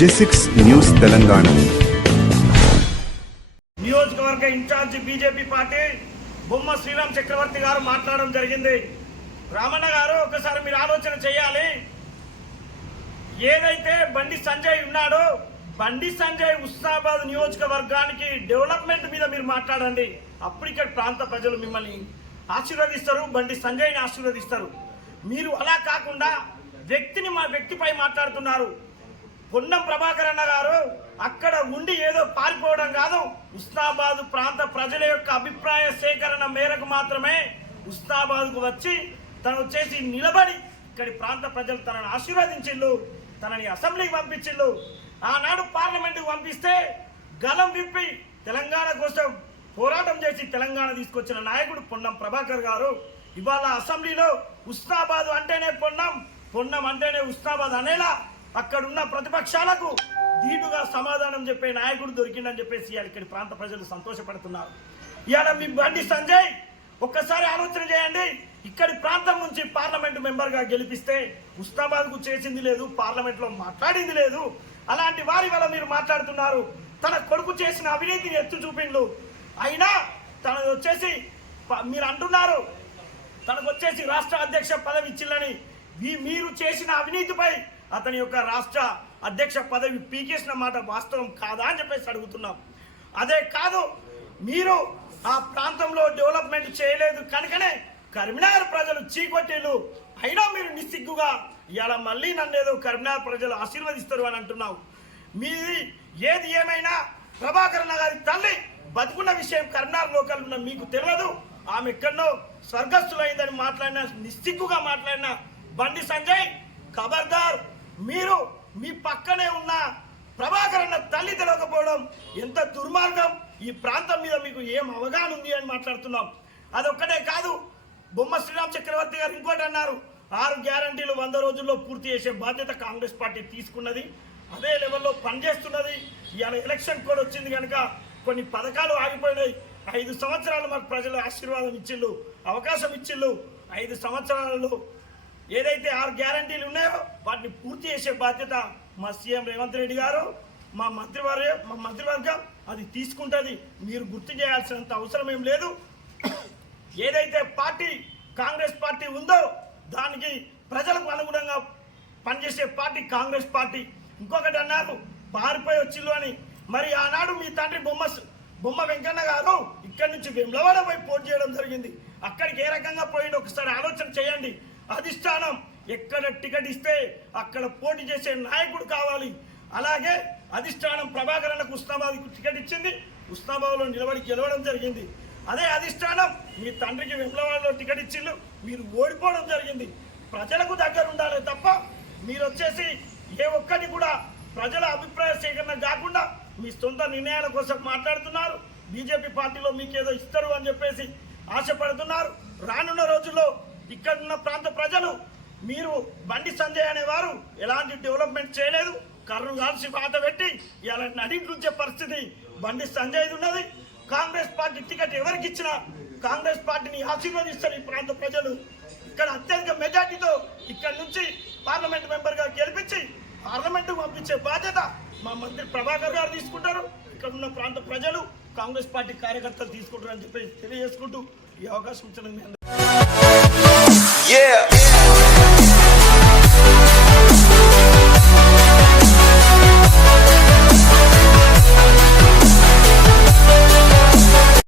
జెసిక్స్ news Telangana నియోజకవర్గ incharge BJP party బొమ్మ శ్రీరామ్ చక్రవర్తి గారు మాట్లాడడం జరిగింది. రామన్న గారు ఒకసారి మీరు ఆలోచన చేయాలి. ఏదైతే బండి సంజయ్ ఉన్నాడో బండి సంజయ్ ఉస్నాబాద్ నియోజకవర్గానికి డెవలప్మెంట్ మీద మీరు మాట్లాడండి. అప్పుడు ఇక్కడ ప్రాంత ప్రజలు మిమ్మల్ని ఆశీర్వదిస్తారు బండి సంజయ్ని ఆశీర్వదిస్తారు. మీరు అలా కాకుండా వ్యక్తిని మా వ్యక్తిపై మాట్లాడుతున్నారు. పొన్నం ప్రభాకర్ అన్న గారు అక్కడ ఉండి ఏదో పారిపోవడం కాదు. ఉస్నాబాద్ ప్రాంత ప్రజల యొక్క అభిప్రాయ సేకరణ మేరకు మాత్రమే ఉస్నాబాద్కు వచ్చి తను వచ్చేసి నిలబడి ఇక్కడి ప్రాంత ప్రజలు తనని ఆశీర్వదించిళ్ళు తనని అసెంబ్లీకి పంపించిళ్ళు. ఆనాడు పార్లమెంటుకు పంపిస్తే గలం విప్పి తెలంగాణ కోసం పోరాటం చేసి తెలంగాణ తీసుకొచ్చిన నాయకుడు పొన్నం ప్రభాకర్ గారు. ఇవాళ అసెంబ్లీలో ఉస్నాబాద్ అంటేనే పొన్నం పొన్నం అంటేనే ఉస్నాబాద్ అనేలా అక్కడున్న ప్రతిపక్షాలకు ధీటుగా సమాధానం చెప్పే నాయకుడు దొరికిందని చెప్పేసి ఇవాళ ఇక్కడి ప్రాంత ప్రజలు సంతోషపడుతున్నారు. ఇవాళ మీ బండి సంజయ్ ఒక్కసారి ఆలోచన చేయండి. ఇక్కడి ప్రాంతం నుంచి పార్లమెంట్ మెంబర్గా గెలిపిస్తే ఉస్నాబాద్కు చేసింది లేదు పార్లమెంట్లో మాట్లాడింది లేదు. అలాంటి వారి వల్ల మీరు మాట్లాడుతున్నారు. తన కొడుకు చేసిన అవినీతిని ఎత్తు చూపిండు. అయినా తనది వచ్చేసి ప- మీరు అంటున్నారు తనకు వచ్చేసి రాష్ట్ర అధ్యక్ష పదవి ఇచ్చిందని మీరు చేసిన అవినీతిపై అతని యొక్క రాష్ట్ర అధ్యక్ష పదవి పీకేసిన మాట వాస్తవం కాదా అని చెప్పేసి అడుగుతున్నాం. అదే కాదు మీరు ఆ ప్రాంతంలో డెవలప్మెంట్ చేయలేదు కనుకనే కరీంనగర్ ప్రజలు చీకొట్టేలు అయినా మీరు నిస్సిగ్గుగా ఇలా మళ్ళీ నన్ను ఏదో కరీంనగర్ ప్రజలు ఆశీర్వదిస్తారు అని అంటున్నావు. మీది ఏది ఏమైనా ప్రభాకరణ గారి తల్లి బతుకున్న విషయం కరీంనగర్ లోకల్ ఉన్న మీకు తెలియదు. ఆమె ఎక్కడో స్వర్గస్థులైందని మాట్లాడిన నిస్సిగ్గుగా మాట్లాడిన బండి సంజయ్ ఖబర్దార్ మీరు మీ పక్కనే ఉన్న ప్రభాకరన్న తల్లి తెలియకపోవడం ఎంత దుర్మార్గం? ఈ ప్రాంతం మీద మీకు ఏం అవగాహన ఉంది అని మాట్లాడుతున్నాం. అదొక్కటే కాదు బొమ్మ శ్రీరామ్ చక్రవర్తి గారు ఇంకోటి అన్నారు ఆరు గ్యారంటీలు వంద రోజుల్లో పూర్తి చేసే బాధ్యత కాంగ్రెస్ పార్టీ తీసుకున్నది అదే లెవెల్లో పనిచేస్తున్నది. ఇవాళ ఎలక్షన్ కోడ్ వచ్చింది కనుక కొన్ని పథకాలు ఆగిపోయినాయి. ఐదు సంవత్సరాలు మాకు ప్రజలు ఆశీర్వాదం ఇచ్చిళ్ళు అవకాశం ఇచ్చిళ్ళు. ఐదు సంవత్సరాలలో ఏదైతే ఆరు గ్యారంటీలు ఉన్నాయో వాటిని పూర్తి చేసే బాధ్యత మా సీఎం రేవంత్ రెడ్డి గారు మా మంత్రివర్గ మా మంత్రివర్గం అది తీసుకుంటుంది. మీరు గుర్తు చేయాల్సినంత అవసరం ఏం లేదు. ఏదైతే పార్టీ కాంగ్రెస్ పార్టీ ఉందో దానికి ప్రజలకు అనుగుణంగా పనిచేసే పార్టీ కాంగ్రెస్ పార్టీ. ఇంకొకటి అన్నారు పారిపోయి వచ్చిల్లు అని. మరి ఆనాడు మీ తండ్రి బొమ్మ బొమ్మ వెంకన్న గారు ఇక్కడి నుంచి వెమ్లవాడ పోయి పోటీ చేయడం జరిగింది. అక్కడికి ఏ రకంగా పోయిండో? ఒకసారి ఆలోచన చేయండి. అధిష్టానం ఎక్కడ టికెట్ ఇస్తే అక్కడ పోటీ చేసే నాయకుడు కావాలి. అలాగే అధిష్టానం ప్రభాకరణకు ఉస్నాబాద్కు టికెట్ ఇచ్చింది. ఉస్నాబాద్లో నిలబడి గెలవడం జరిగింది. అదే అధిష్టానం మీ తండ్రికి వెంలవాడలో టికెట్ ఇచ్చిండు. మీరు ఓడిపోవడం జరిగింది. ప్రజలకు దగ్గర ఉండాలి తప్ప మీరు వచ్చేసి ఏ ఒక్కటి కూడా ప్రజల అభిప్రాయ సేకరణ కాకుండా మీ సొంత నిర్ణయాల కోసం మాట్లాడుతున్నారు. బీజేపీ పార్టీలో మీకు ఏదో ఇస్తారు అని చెప్పేసి ఆశపడుతున్నారు. రానున్న రోజుల్లో ఇక్కడున్న ప్రాంత ప్రజలు మీరు బండి సంజయ్ అనేవారు ఎలాంటి డెవలప్మెంట్ చేయలేదు. కర్రు కాల్సి పాత పెట్టి ఇలా నడిపించే పరిస్థితి బండి సంజయ్ ఉన్నది. కాంగ్రెస్ పార్టీ టికెట్ ఎవరికి ఇచ్చినా కాంగ్రెస్ పార్టీని ఆశీర్వదిస్తారు ఈ ప్రాంత ప్రజలు. ఇక్కడ అత్యధిక మెజార్టీతో ఇక్కడ నుంచి పార్లమెంట్ మెంబర్గా గెలిపించి పార్లమెంటుకు పంపించే బాధ్యత మా మంత్రి ప్రభాకర్ గారు తీసుకుంటారు. ఇక్కడ ఉన్న ప్రాంత ప్రజలు కాంగ్రెస్ పార్టీ కార్యకర్తలు తీసుకుంటారు అని చెప్పి తెలియజేసుకుంటూ ఈ అవకాశం ఇచ్చిన Yeah.